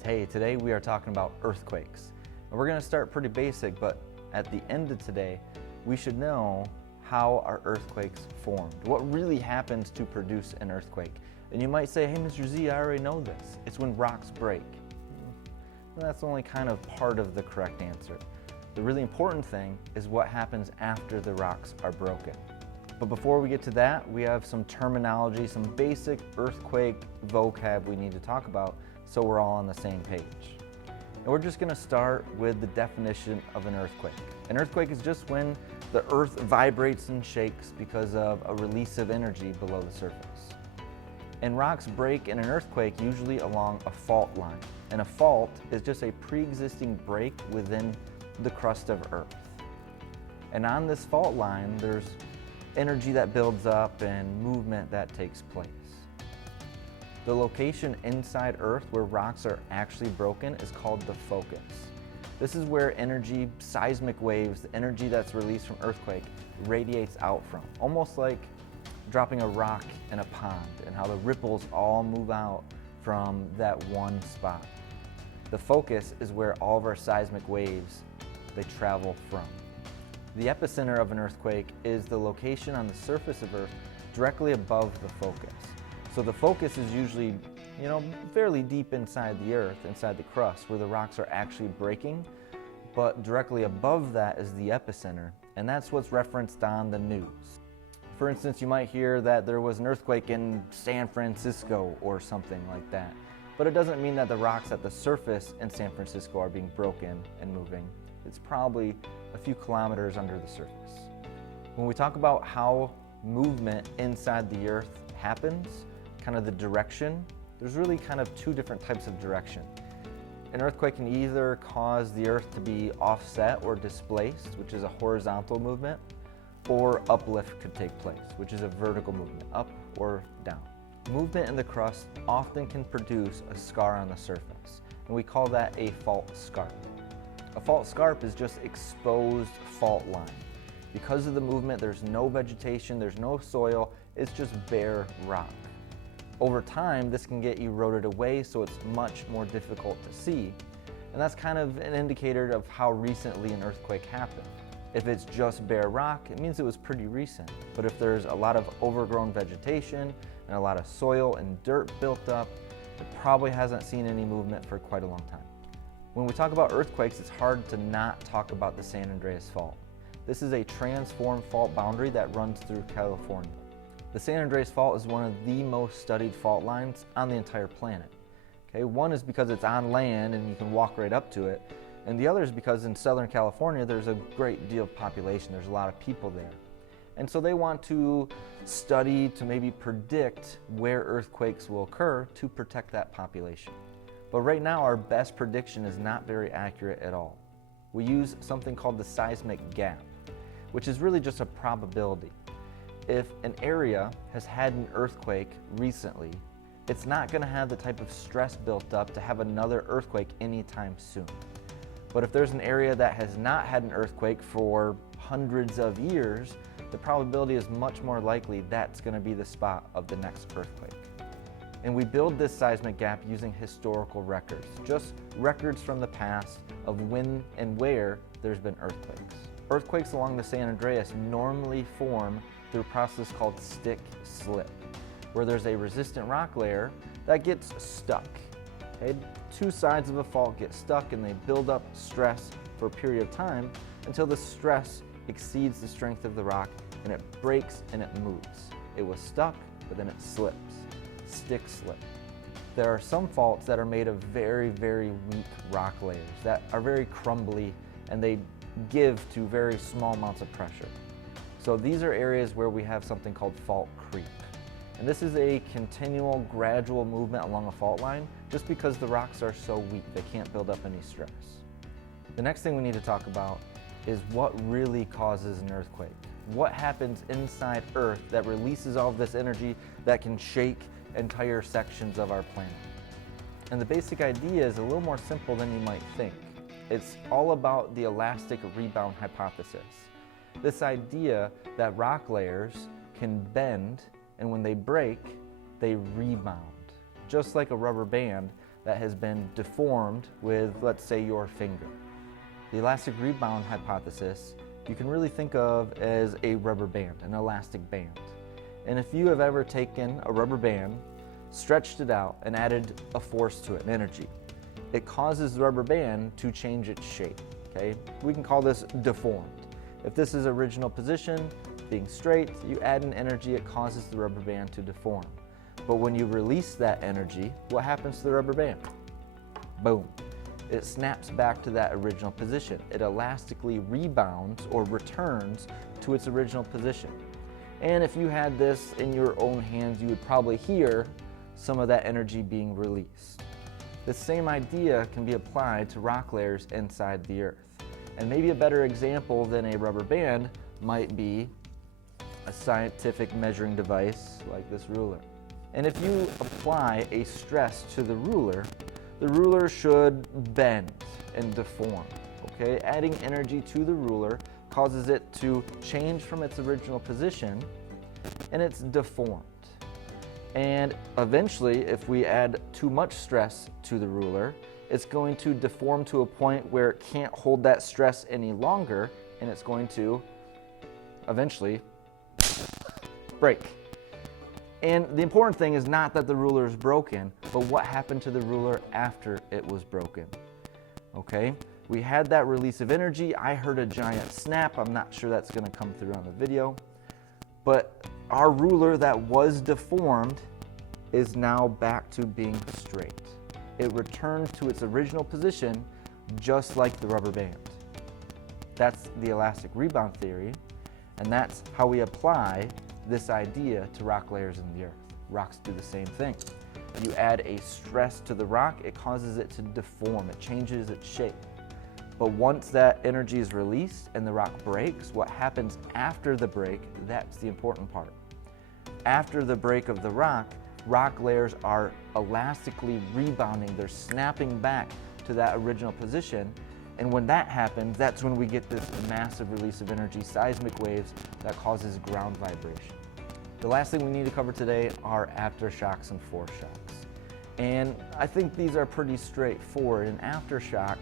Alright, hey, today we are talking about earthquakes. And we're going to start pretty basic, but at the end of today, we should know how our earthquakes formed. What really happens to produce an earthquake? And you might say, hey, Mr. Z, I already know this. It's when rocks break. Well, that's only kind of part of the correct answer. The really important thing is what happens after the rocks are broken. But before we get to that, we have some terminology, some basic earthquake vocab we need to talk about so we're all on the same page. And we're just going to start with the definition of an earthquake. An earthquake is just when the earth vibrates and shakes because of a release of energy below the surface. And rocks break in an earthquake usually along a fault line. And a fault is just a pre-existing break within the crust of Earth. And on this fault line, there's energy that builds up and movement that takes place. The location inside Earth where rocks are actually broken is called the focus. This is where energy, seismic waves, the energy that's released from earthquake radiates out from, almost like dropping a rock in a pond and how the ripples all move out from that one spot. The focus is where all of our seismic waves, they travel from. The epicenter of an earthquake is the location on the surface of Earth directly above the focus. So the focus is usually, fairly deep inside the Earth, inside the crust, where the rocks are actually breaking, but directly above that is the epicenter, and that's what's referenced on the news. For instance, you might hear that there was an earthquake in San Francisco or something like that, but it doesn't mean that the rocks at the surface in San Francisco are being broken and moving. It's probably a few kilometers under the surface. When we talk about how movement inside the Earth happens, kind of the direction, there's really kind of two different types of direction. An earthquake can either cause the Earth to be offset or displaced, which is a horizontal movement, or uplift could take place, which is a vertical movement, up or down. Movement in the crust often can produce a scar on the surface, and we call that a fault scarp. A fault scarp is just exposed fault line. Because of the movement, there's no vegetation, there's no soil, it's just bare rock. Over time, this can get eroded away, so it's much more difficult to see. And that's kind of an indicator of how recently an earthquake happened. If it's just bare rock, it means it was pretty recent. But if there's a lot of overgrown vegetation and a lot of soil and dirt built up, it probably hasn't seen any movement for quite a long time. When we talk about earthquakes, it's hard to not talk about the San Andreas Fault. This is a transform fault boundary that runs through California. The San Andreas Fault is one of the most studied fault lines on the entire planet. Okay, one is because it's on land and you can walk right up to it, and the other is because in Southern California there's a great deal of population, there's a lot of people there. And so they want to study to maybe predict where earthquakes will occur to protect that population. But right now our best prediction is not very accurate at all. We use something called the seismic gap, which is really just a probability. If an area has had an earthquake recently, it's not going to have the type of stress built up to have another earthquake anytime soon. But if there's an area that has not had an earthquake for hundreds of years, the probability is much more likely that's going to be the spot of the next earthquake. And we build this seismic gap using historical records, just records from the past of when and where there's been earthquakes. Earthquakes along the San Andreas normally form through a process called stick-slip, where there's a resistant rock layer that gets stuck. Okay? Two sides of a fault get stuck and they build up stress for a period of time until the stress exceeds the strength of the rock and it breaks and it moves. It was stuck, but then it slips. Stick-slip. There are some faults that are made of very, very weak rock layers that are very crumbly and they give to very small amounts of pressure. So these are areas where we have something called fault creep. And this is a continual, gradual movement along a fault line just because the rocks are so weak, they can't build up any stress. The next thing we need to talk about is what really causes an earthquake. What happens inside Earth that releases all of this energy that can shake entire sections of our planet? And the basic idea is a little more simple than you might think. It's all about the elastic rebound hypothesis. This idea that rock layers can bend, and when they break, they rebound. Just like a rubber band, that has been deformed with, let's say, your finger. The elastic rebound hypothesis you can really think of as a rubber band, an elastic band. And if you have ever taken a rubber band, stretched it out, and added a force to it, an energy, it causes the rubber band to change its shape, okay? We can call this deformed. If this is original position, being straight, you add an energy, it causes the rubber band to deform. But when you release that energy, what happens to the rubber band? Boom. It snaps back to that original position. It elastically rebounds or returns to its original position. And if you had this in your own hands, you would probably hear some of that energy being released. The same idea can be applied to rock layers inside the Earth. And maybe a better example than a rubber band might be a scientific measuring device like this ruler. And if you apply a stress to the ruler should bend and deform, okay? Adding energy to the ruler causes it to change from its original position, and it's deformed. And eventually, if we add too much stress to the ruler, it's going to deform to a point where it can't hold that stress any longer, and it's going to eventually break. And the important thing is not that the ruler is broken, but what happened to the ruler after it was broken. Okay, we had that release of energy. I heard a giant snap. I'm not sure that's going to come through on the video. But our ruler that was deformed is now back to being straight. It returns to its original position just like the rubber band. That's the elastic rebound theory, and that's how we apply this idea to rock layers in the Earth. Rocks do the same thing. You add a stress to the rock, it causes it to deform, it changes its shape. But once that energy is released and the rock breaks, what happens after the break, that's the important part. After the break of the rock layers are elastically rebounding, they're snapping back to that original position. And when that happens, that's when we get this massive release of energy, seismic waves that causes ground vibration. The last thing we need to cover today are aftershocks and foreshocks. And I think these are pretty straightforward. An aftershock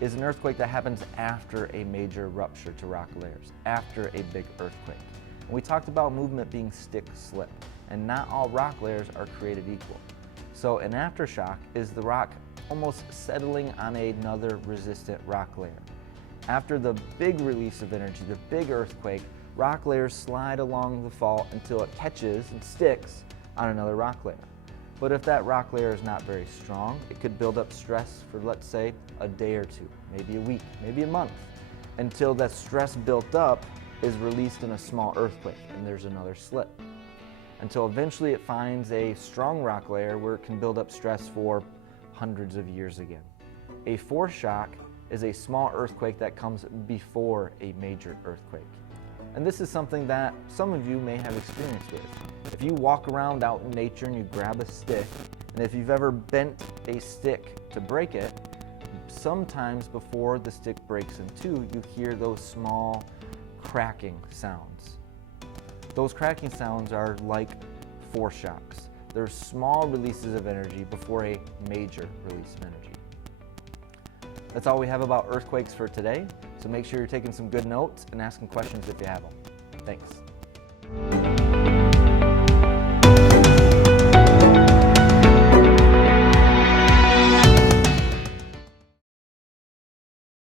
is an earthquake that happens after a major rupture to rock layers, after a big earthquake. And we talked about movement being stick-slip, and not all rock layers are created equal. So an aftershock is the rock almost settling on another resistant rock layer. After the big release of energy, the big earthquake, rock layers slide along the fault until it catches and sticks on another rock layer. But if that rock layer is not very strong, it could build up stress for, let's say, a day or two, maybe a week, maybe a month, until that stress built up is released in a small earthquake and there's another slip. Until eventually it finds a strong rock layer where it can build up stress for hundreds of years again. A foreshock is a small earthquake that comes before a major earthquake. And this is something that some of you may have experience with. If you walk around out in nature and you grab a stick, and if you've ever bent a stick to break it, sometimes before the stick breaks in two, you hear those small cracking sounds. Those cracking sounds are like foreshocks. They're small releases of energy before a major release of energy. That's all we have about earthquakes for today, so make sure you're taking some good notes and asking questions if you have them. Thanks.